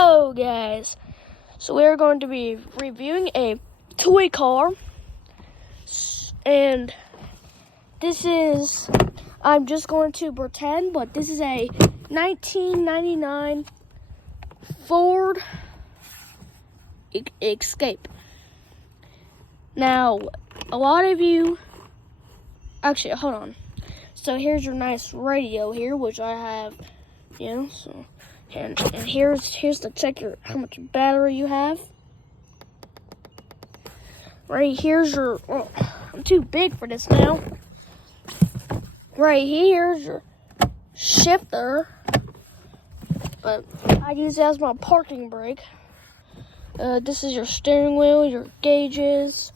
Hello guys, so we're going to be reviewing a toy car, and this is, I'm just going to pretend, but this is a 1999 Ford Escape. Now, a lot of you, actually, hold on. So here's your nice radio here, which I have, so. And here's to check how much battery you have. Right here's your, I'm too big for this now. Right here's your shifter, but I use it as my parking brake. This is your steering wheel, your gauges,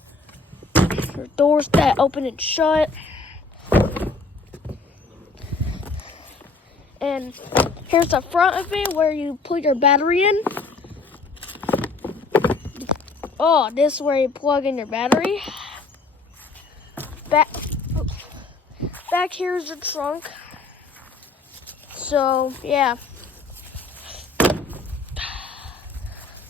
your doors that open and shut. And here's the front of it where you put your battery in. Oh, this is where you plug in your battery. Back here's your trunk. So, yeah.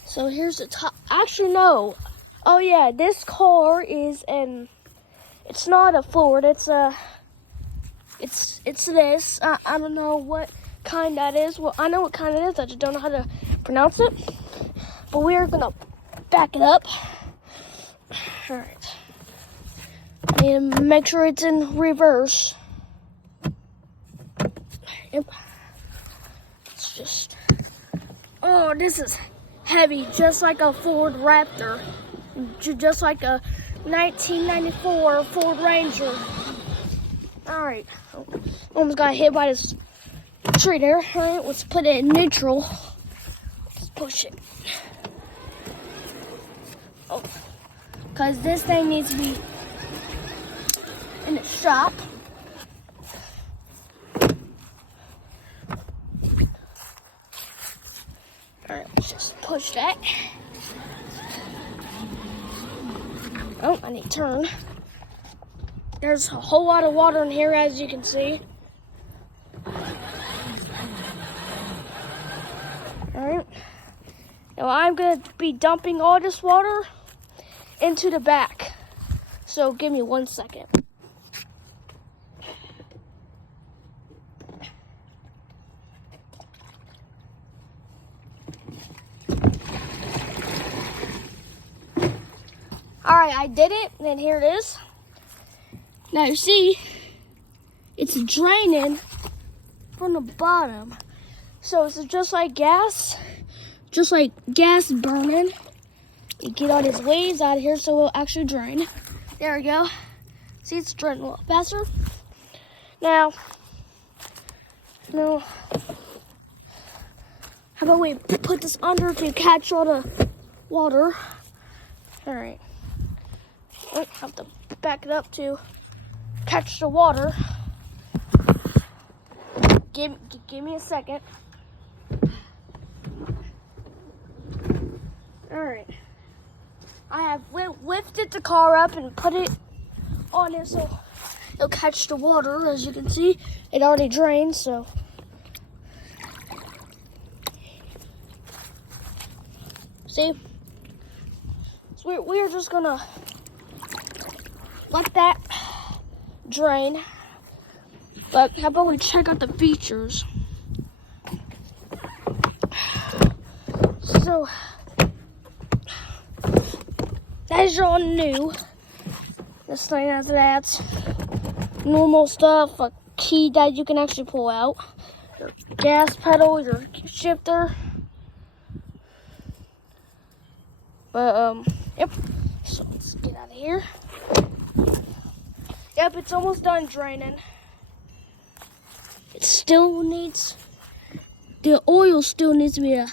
So here's the top. Actually, no. Oh, yeah, this car is it's not a Ford, it's this. I don't know what kind that is. Well, I know what kind it is. I just don't know how to pronounce it. But we are gonna back it up. All right. And make sure it's in reverse. Yep. It's just. Oh, this is heavy, just like a Ford Raptor, just like a 1994 Ford Ranger. All right, almost got hit by this tree there. All right, let's put it in neutral. Let's push it. Oh, because this thing needs to be in the shop. All right, let's just push that. Oh, I need to turn. There's a whole lot of water in here, as you can see. Alright. Now I'm going to be dumping all this water into the back. So give me 1 second. Alright, I did it, and here it is. Now you see, it's draining from the bottom. So it's just like gas burning. You get all these waves out of here so it'll actually drain. There we go. See, it's draining a little faster. Now, how about we put this under to catch all the water? All right. I have to back it up to catch the water. Give me a second. Alright. I have lifted the car up and put it on it so it'll catch the water. As you can see, it already drained, so. See? So we're just gonna let that drain. But how about we check out the features? So that's all new. This thing has that normal stuff, a key that you can actually pull out, your gas pedal, your shifter. But yep. So let's get out of here. Yep, it's almost done draining. It still needs, the oil still needs to be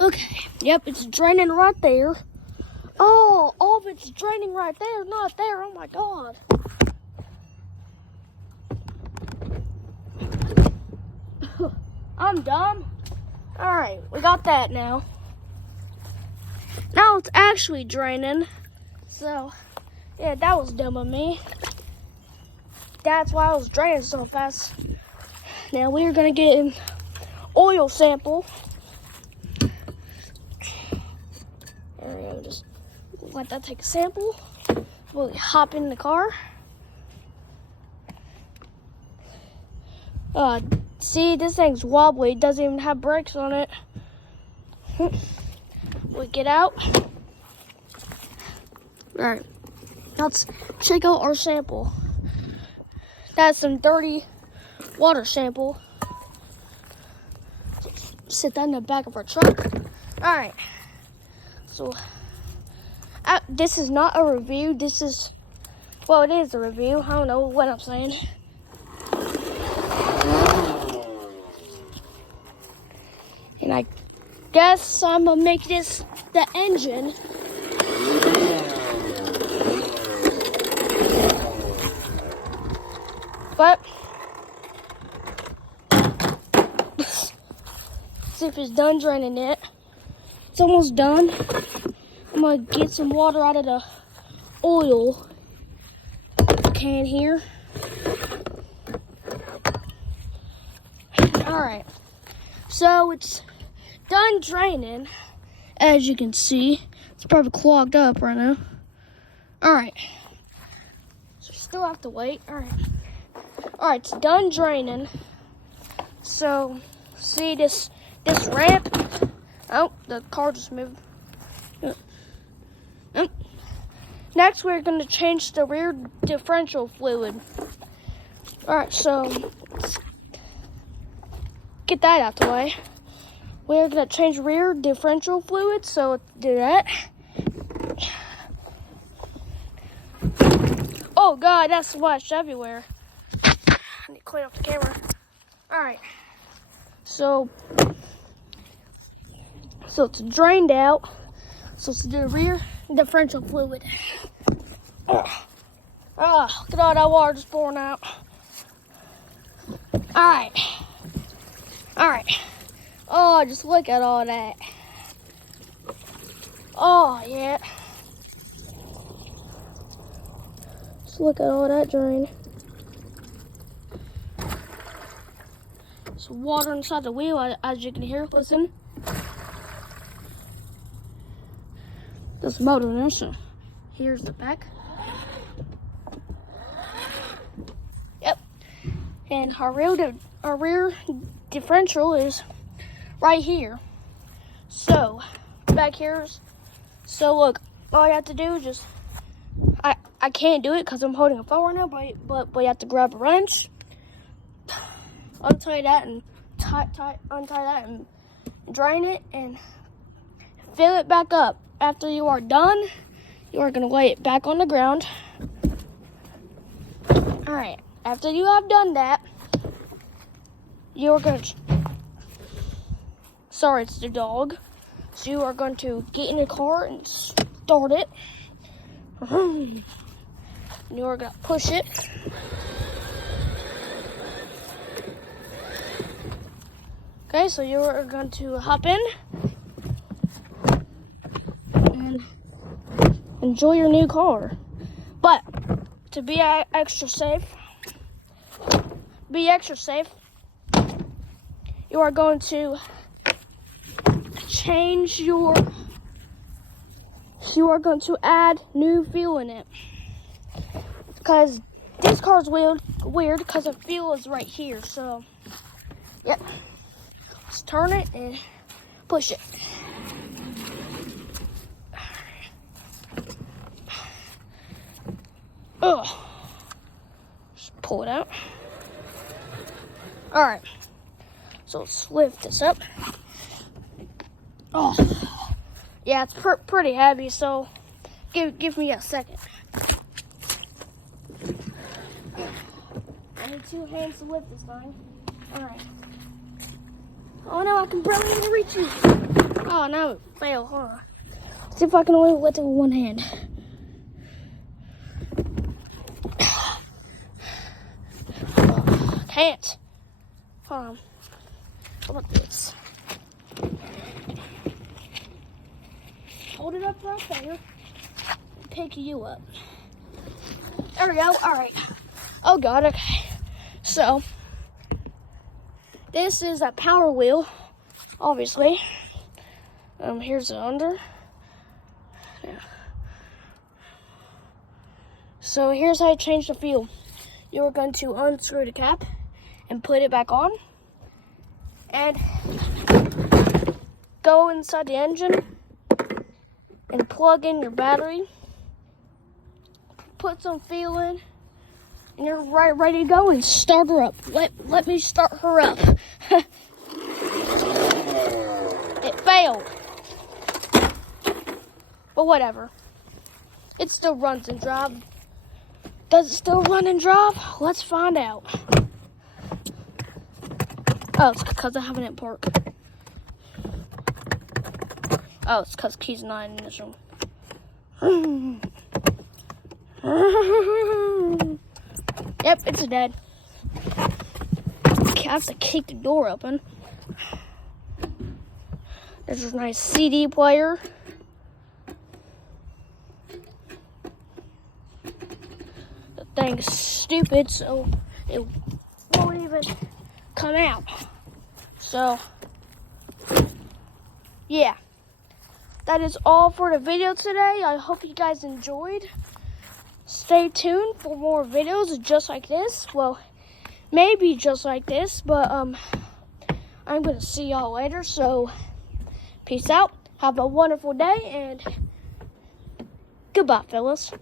okay. Yep, it's draining right there. Oh, all of it's draining right there, not there. Oh my God. I'm dumb. All right, we got that now. Now it's actually draining. So, yeah, that was dumb of me. That's why I was draining so fast. Now we're gonna get an oil sample. like that, take a sample. We'll hop in the car. See, this thing's wobbly. It doesn't even have brakes on it. We get out. All right, let's check out our sample. That's some dirty water sample. Sit that in the back of our truck. All right, so this is not a review. This is, well, it is a review. I don't know what I'm saying. And I guess I'm gonna make this the engine. But see if it's done draining it. It's almost done. I'm gonna get some water out of the oil can here. All right, so it's done draining. As you can see, it's probably clogged up right now. All right, so still have to wait. All right, it's done draining. So see this ramp? Oh, the car just moved. Next, we're going to change the rear differential fluid. All right, so let's get that out the way. We're going to change rear differential fluid, so let's do that. Oh, God, that's splashed everywhere. I need to clean up the camera. All right, so it's drained out. So let's do rear differential fluid. Look at all that water just pouring out. All right. Oh, just look at all that. Oh, yeah. Just look at all that drain. There's water inside the wheel, as you can hear. Listen. There's a motor in there, so here's the back. Yep. And our rear differential is right here. So back here's, so look, all you have to do is just, I can't do it because I'm holding a phone right now, but you have to grab a wrench, untie that and untie that and drain it and fill it back up. After you are done, you are going to lay it back on the ground. All right, after you have done that, you're going to, sorry, it's the dog. So you are going to get in your car and start it. And you are going to push it. Okay, so you are going to hop in and enjoy your new car. But to be extra safe, you are going to change you are going to add new fuel in it, because this car's weird because the fuel is right here. So yep, let's turn it and push it. Just pull it out. All right, so let's lift this up. Oh, yeah, it's pretty heavy, so give me a second. I need 2 hands to lift this thing. All right. Oh no, I can barely even reach you. Oh no, it failed. Hold on. See if I can only lift it with 1 hand. Can't. Hold on. How about this? Hold it up right there. Pick you up. There we go. All right. Oh God. Okay. So this is a power wheel, obviously. Here's the under. Yeah. So here's how you change the fuel. You're going to unscrew the cap and put it back on. And go inside the engine and plug in your battery. Put some fuel in. And you're ready to go and start her up. Let me start her up. It failed. But whatever. It still runs and drives. Does it still run and drive? Let's find out. Oh, it's because I have it in park. Oh, it's because key's not in this room. Yep, it's dead. I have to kick the door open. There's a nice CD player. The thing's stupid, so it won't even come out. So, yeah. That is all for the video today. I hope you guys enjoyed. Stay tuned for more videos just like this. Well, maybe just like this, but I'm going to see y'all later. So, peace out. Have a wonderful day, and goodbye, fellas.